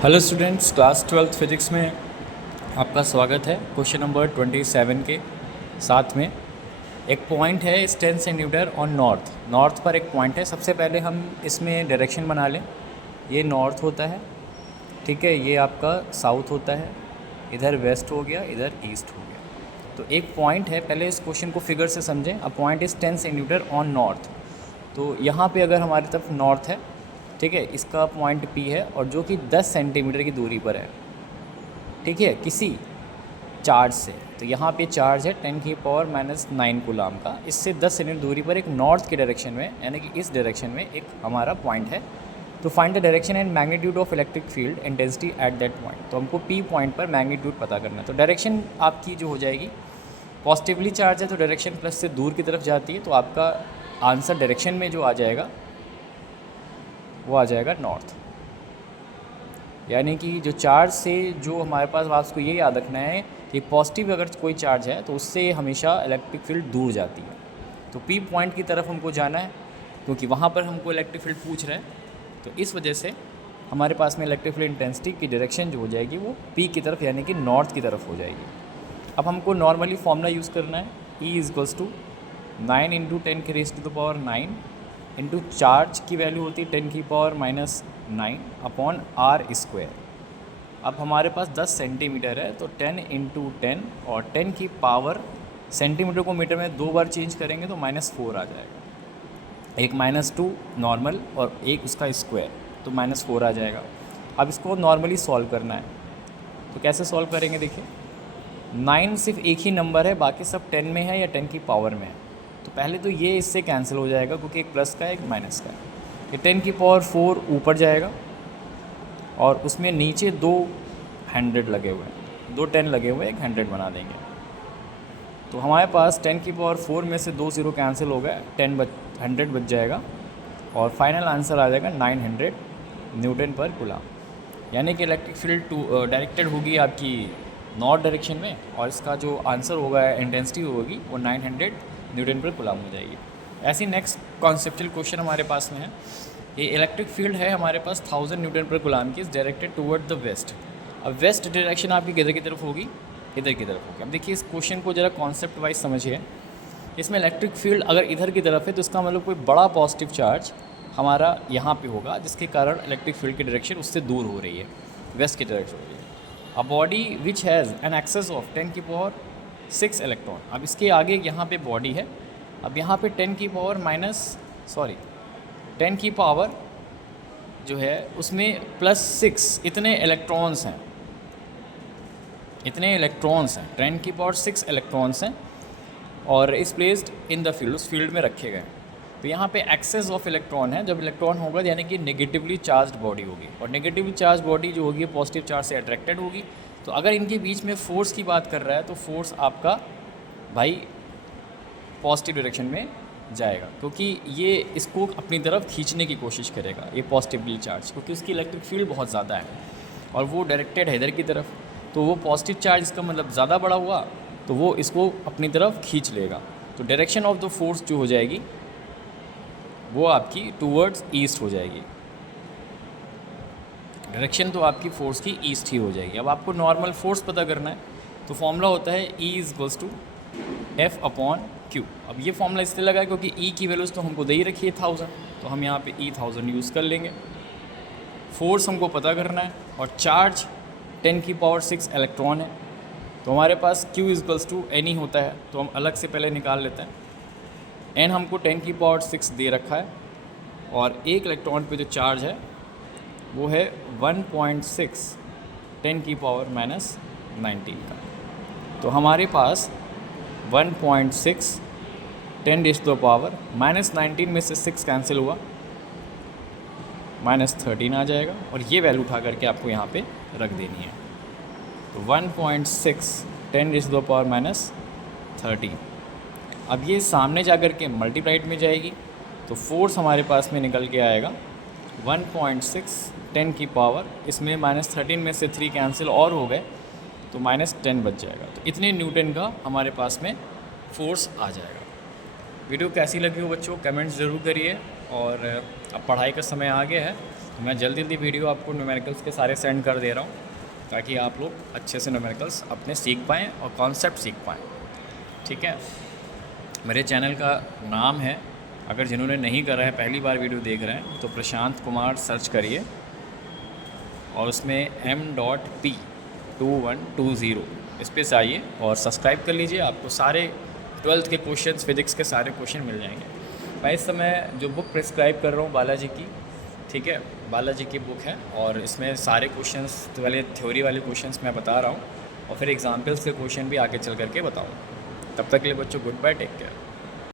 Hello students, class 12th physics में आपका स्वागत है। क्वेश्चन नंबर 27 के साथ में एक पॉइंट है इस 10 सेंटीमीटर ऑन नॉर्थ पर एक पॉइंट है। सबसे पहले हम इसमें डायरेक्शन बना लें। ये नॉर्थ होता है, ठीक है, ये आपका साउथ होता है, इधर वेस्ट हो गया, इधर ईस्ट हो गया। तो एक पॉइंट है, पहले इस क्वेश्चन को फिगर से समझें। A point is 10 centimetre on north. तो यहाँ पे अगर हमारी तरफ नॉर्थ है, ठीक है, इसका पॉइंट P है और जो कि 10 सेंटीमीटर की दूरी पर है, ठीक है, किसी चार्ज से। तो यहाँ पे चार्ज है 10⁻⁹ कूलाम का। इससे 10 सेंटीमीटर दूरी पर एक नॉर्थ की डायरेक्शन में, यानी कि इस डायरेक्शन में एक हमारा पॉइंट है। तो find the direction and magnitude of electric field intensity at that point. तो हमको P पॉइंट पर मैग्नीट्यूड पता करना है। तो डायरेक्शन आपकी जो हो जाएगी, पॉजिटिवली चार्ज है तो डायरेक्शन प्लस से दूर की तरफ जाती है, तो आपका आंसर डायरेक्शन में जो आ जाएगा वो आ जाएगा नॉर्थ। यानी कि जो चार्ज से जो हमारे पास, आपको ये याद रखना है कि पॉजिटिव अगर कोई चार्ज है तो उससे हमेशा इलेक्ट्रिक फील्ड दूर जाती है। तो P पॉइंट की तरफ हमको जाना है क्योंकि वहाँ पर हमको इलेक्ट्रिक फील्ड पूछ रहे हैं। तो इस वजह से हमारे पास में इलेक्ट्रिक फील्ड इंटेंसिटी की डायरेक्शन जो हो जाएगी वो P की तरफ, यानी कि नॉर्थ की तरफ हो जाएगी। अब हमको नॉर्मली फॉर्मूला यूज़ करना है। E = 9 × 10⁻⁹ इंटू चार्ज की वैल्यू होती है 10⁻⁹ अपॉन r²। अब हमारे पास 10 सेंटीमीटर है तो 10 × 10 और 10 की पावर, सेंटीमीटर को मीटर में 2 बार चेंज करेंगे तो -4 आ जाएगा। एक -2 नॉर्मल और एक उसका स्क्वायर, तो -4 आ जाएगा। अब इसको नॉर्मली सॉल्व करना है। तो कैसे सॉल्व करेंगे, देखिए 9 सिर्फ एक ही नंबर है, बाकी सब 10 में है या 10 की पावर में है। तो पहले तो ये इससे कैंसिल हो जाएगा क्योंकि एक प्लस का है एक माइनस का है। ये 10 की पावर 4 ऊपर जाएगा और उसमें नीचे 2 100 लगे हुए हैं, 2 10 लगे हुए हैं, एक 100 बना देंगे। तो हमारे पास 10 की पावर 4 में से 2 0 कैंसिल हो गया, 100 बच जाएगा और फाइनल आंसर आ जाएगा 900 न्यूटन पर कूलाम। यानी कि इलेक्ट्रिक फील्ड डायरेक्टेड होगी आपकी नॉर्थ डायरेक्शन में और इसका जो आंसर होगा, इंटेंसिटी होगी, वो 900 न्यूटन पर कूलाम हो जाएगी। ऐसी नेक्स्ट कॉन्सेप्चुअल क्वेश्चन हमारे पास में है। ये इलेक्ट्रिक फील्ड है हमारे पास 1000 न्यूटन पर कूलाम की, is directed toward the west. अब वेस्ट डायरेक्शन आपकी किधर की तरफ होगी, इधर की तरफ होगी। अब देखिए इस क्वेश्चन को ज़रा कॉन्सेप्ट वाइज समझिए। इसमें इलेक्ट्रिक फील्ड अगर इधर की तरफ है तो इसका मतलब कोई बड़ा पॉजिटिव चार्ज हमारा यहाँ पे होगा, जिसके कारण इलेक्ट्रिक फील्ड की डायरेक्शन उससे दूर हो रही है, वेस्ट की डायरेक्शन हो रही है। A body which has an excess of 10 की पावर 6 इलेक्ट्रॉन। अब इसके आगे यहाँ पे बॉडी है। अब यहाँ पे 10 की पावर जो है उसमें +6 इतने इलेक्ट्रॉन्स हैं, 10 की पावर 6 इलेक्ट्रॉन्स हैं और इस प्लेस्ड इन द फील्ड, उस फील्ड में रखे गए। तो यहाँ पे एक्सेस ऑफ इलेक्ट्रॉन है। जब इलेक्ट्रॉन होगा यानी कि नेगेटिवली चार्ज्ड बॉडी होगी, और नेगेटिवली चार्ज बॉडी जो होगी पॉजिटिव चार्ज से अट्रैक्टेड होगी। तो अगर इनके बीच में फोर्स की बात कर रहा है तो फोर्स आपका भाई पॉजिटिव डायरेक्शन में जाएगा, क्योंकि ये इसको अपनी तरफ खींचने की कोशिश करेगा, ये पॉजिटिवली चार्ज, क्योंकि उसकी इलेक्ट्रिक फील्ड बहुत ज़्यादा है और वो डायरेक्टेड है इधर की तरफ। तो वो पॉजिटिव चार्ज इसका मतलब ज़्यादा बड़ा हुआ तो वो इसको अपनी तरफ खींच लेगा। तो डायरेक्शन ऑफ द फोर्स जो हो जाएगी वो आपकी टूवर्ड्स ईस्ट हो जाएगी। डायरेक्शन तो आपकी फोर्स की ईस्ट ही हो जाएगी। अब आपको नॉर्मल फोर्स पता करना है तो फॉर्मूला होता है E = F/Q। अब ये फॉर्मूला इसलिए लगा क्योंकि E की वैल्यूज़ तो हमको दे ही रखी है 1000, तो हम यहाँ पे E 1000 यूज़ कर लेंगे। फोर्स हमको पता करना है और चार्ज 10 की पावर 6 इलेक्ट्रॉन है। तो हमारे पास Q = N होता है, तो हम अलग से पहले निकाल लेते हैं। N हमको 10 की पावर 6 दे रखा है और एक इलेक्ट्रॉन पे जो चार्ज है वो है 1.6 10 की पावर -19 का। तो हमारे पास 1.6 10⁻⁻19 में से 6 कैंसिल हुआ, -13 आ जाएगा और ये वैल्यू उठा करके आपको यहाँ पे रख देनी है। तो 1.6 10⁻⁻13। अब ये सामने जा कर के मल्टीप्लाइड में जाएगी तो फोर्स हमारे पास में निकल के आएगा 1.6 10 की पावर, इसमें -13 में से 3 कैंसिल और हो गए तो -10 बच जाएगा। तो इतने न्यूटन का हमारे पास में फोर्स आ जाएगा। वीडियो कैसी लगी हो बच्चों, कमेंट्स ज़रूर करिए। और अब पढ़ाई का समय आ गया है मैं जल्दी वीडियो आपको न्यूमेरिकल्स के सारे सेंड कर दे रहा हूँ, ताकि आप लोग अच्छे से न्यूमेरिकल्स अपने सीख पाएँ और कॉन्सेप्ट सीख पाएँ। ठीक है, मेरे चैनल का नाम है, अगर जिन्होंने नहीं करा है, पहली बार वीडियो देख रहे हैं, तो प्रशांत कुमार सर्च करिए और उसमें M.P2120 इस पे से आइए और सब्सक्राइब कर लीजिए। आपको सारे 12th के क्वेश्चंस, फिज़िक्स के सारे क्वेश्चन मिल जाएंगे। मैं इस समय जो बुक प्रिस्क्राइब कर रहा हूँ बालाजी की, ठीक है, बालाजी की बुक है, और इसमें सारे क्वेश्चंस वाले थ्योरी वाले क्वेश्चंस मैं बता रहा हूँ, और फिर एग्जाम्पल्स के क्वेश्चन भी आगे चल करके बताऊँ। तब तक के लिए बच्चों, गुड बाय, टेक केयर।